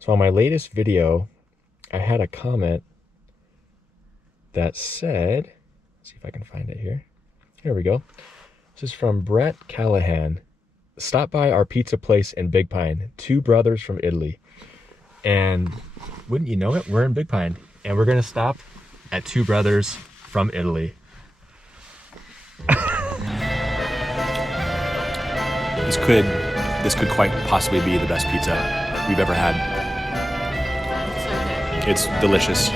So on my latest video, I had a comment that said, let's see if I can find it here. Here we go. This is from Brett Callahan. Stop by our pizza place in Big Pine, two brothers from Italy. And wouldn't you know it, we're in Big Pine and we're gonna stop at two brothers from Italy. This could quite possibly be the best pizza we've ever had. It's delicious.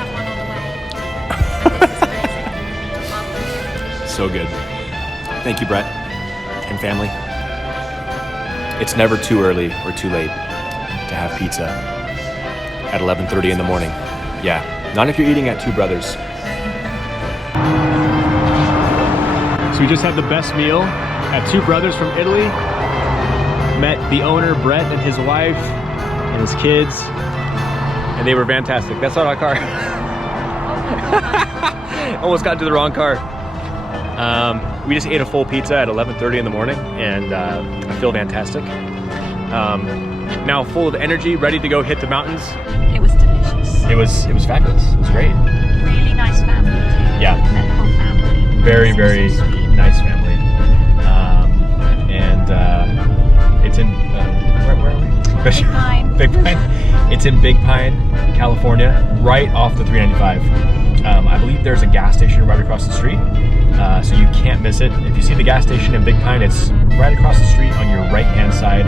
So good. Thank you, Brett and family. It's never too early or too late to have pizza at 11:30 in the morning. Yeah, not if you're eating at Two Brothers. So we just had the best meal at Two Brothers from Italy. Met the owner, Brett, and his wife and his kids, and they were fantastic. That's not our car. Almost got into the wrong car. We just ate a full pizza at 11:30 in the morning, and I feel fantastic. Now full of energy, ready to go hit the mountains. It was delicious. It was fabulous. It was great. Really nice family too. Yeah. Met the whole family. Very, very nice family. It's in where are we? Big Pine. Big Pine. It's in Big Pine, California, right off the 395. I believe there's a gas station right across the street, so you can't miss it. If you see the gas station in Big Pine, it's right across the street on your right-hand side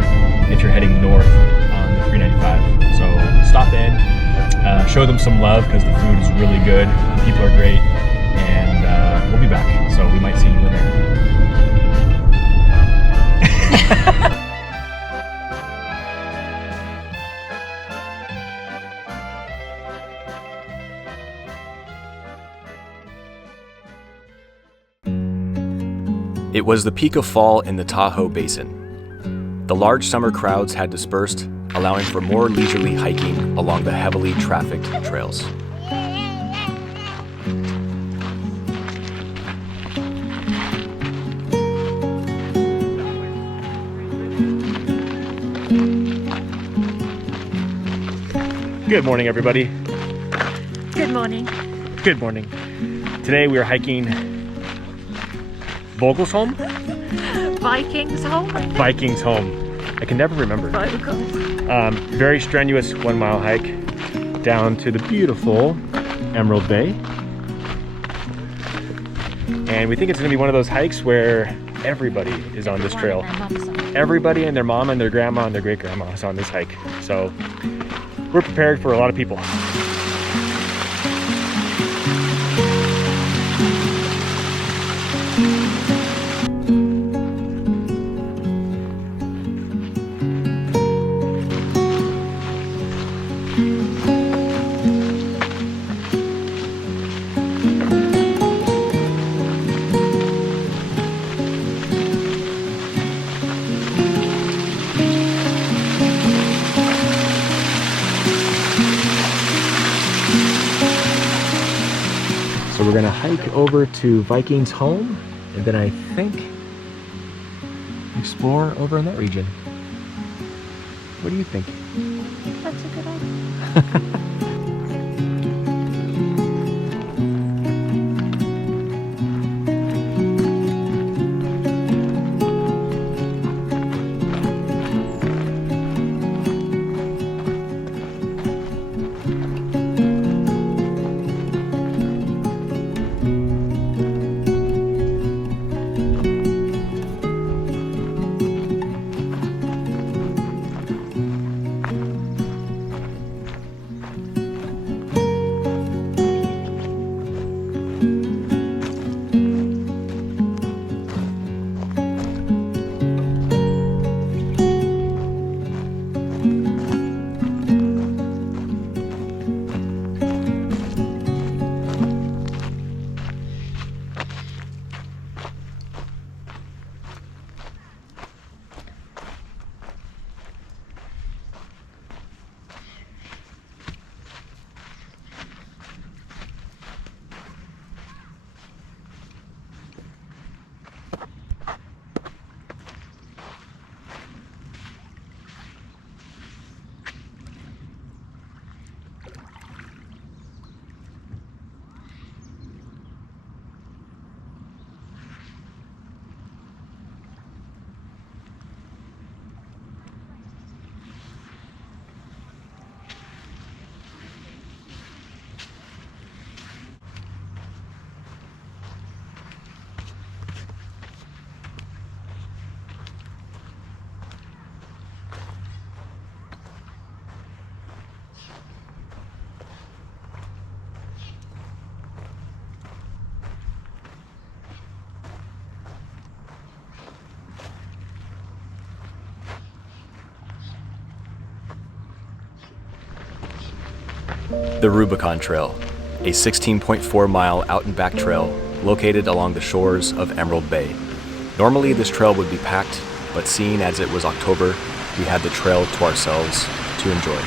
if you're heading north on the 395. So stop in, show them some love because the food is really good, the people are great, and we'll be back. So we might see you in there. It was the peak of fall in the Tahoe Basin. The large summer crowds had dispersed, allowing for more leisurely hiking along the heavily trafficked trails. Good morning, everybody. Good morning. Good morning. Today we are hiking Vikingsholm? Vikingsholm. I can never remember. Rubicon. Very strenuous 1 mile hike down to the beautiful Emerald Bay. And we think it's gonna be one of those hikes where everybody is on this trail. Everybody and their mom and their grandma and their great grandma is on this hike. So we're prepared for a lot of people. So we're gonna hike over to Vikingsholm and then I think explore over in that region. What do you think? That's a good idea. The Rubicon Trail, a 16.4-mile out and back trail located along the shores of Emerald Bay. Normally this trail would be packed, but seeing as it was October, we had the trail to ourselves to enjoy.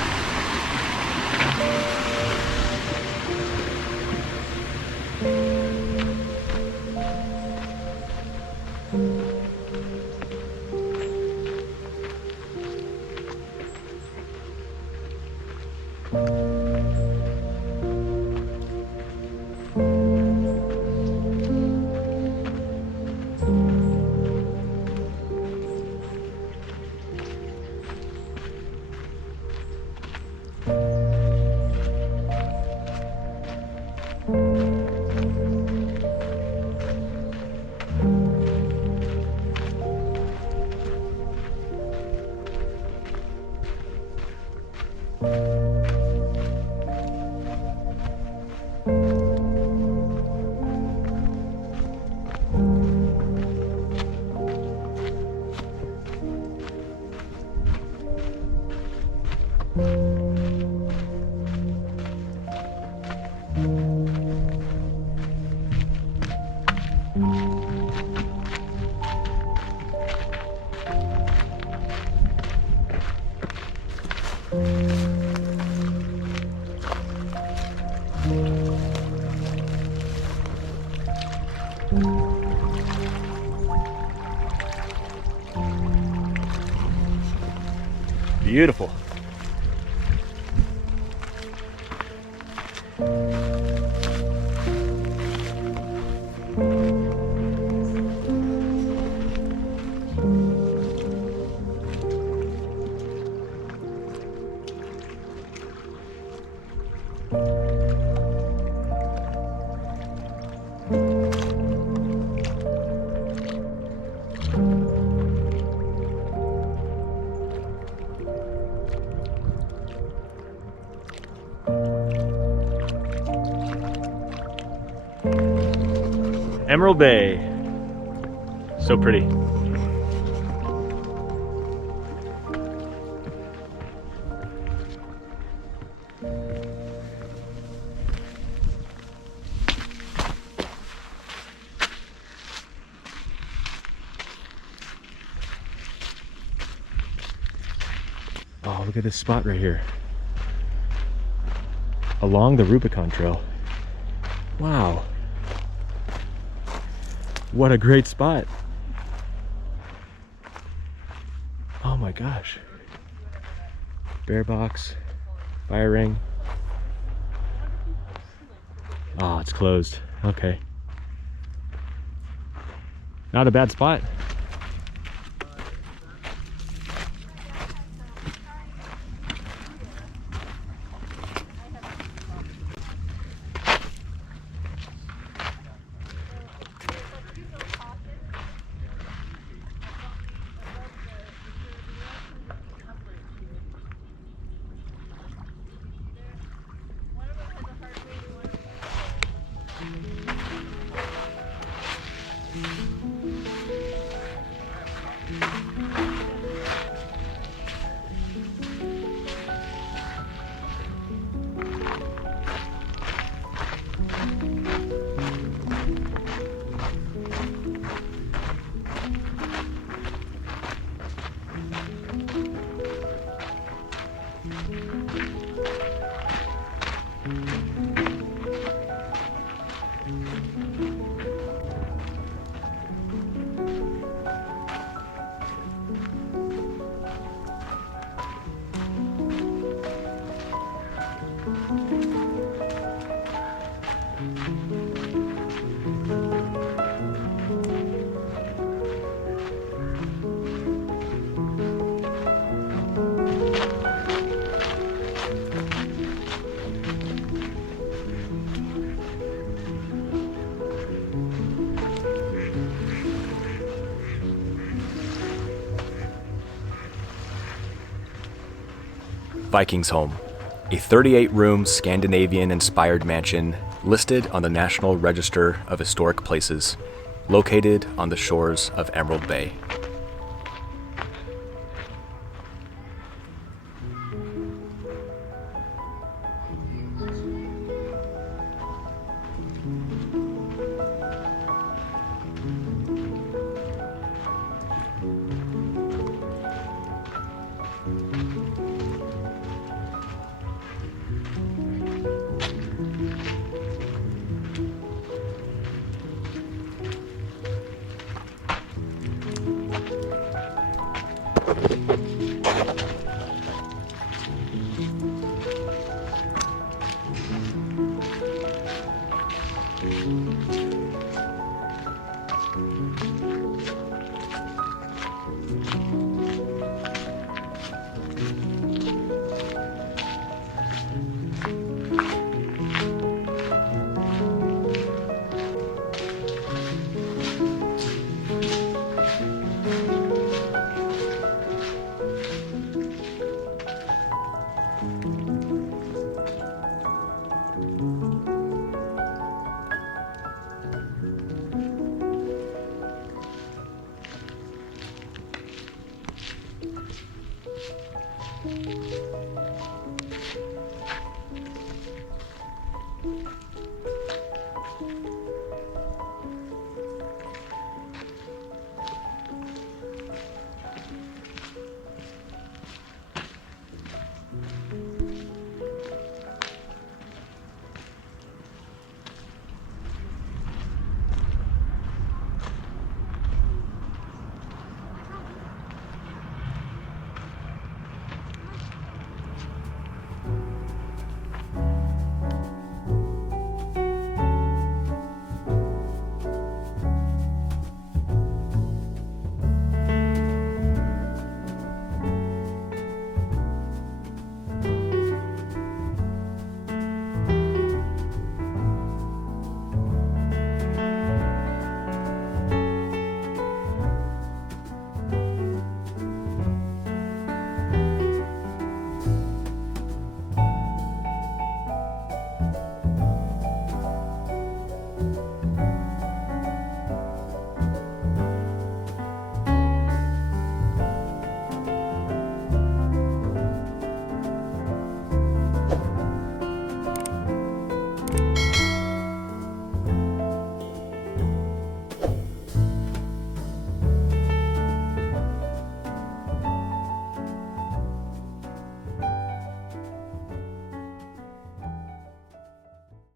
Beautiful. Emerald Bay. So pretty. Oh, look at this spot right here. Along the Rubicon Trail. Wow. What a great spot. Oh my gosh. Bear box, fire ring. Oh, it's closed. Okay. Not a bad spot. Vikingsholm, a 38-room Scandinavian-inspired mansion listed on the National Register of Historic Places, located on the shores of Emerald Bay.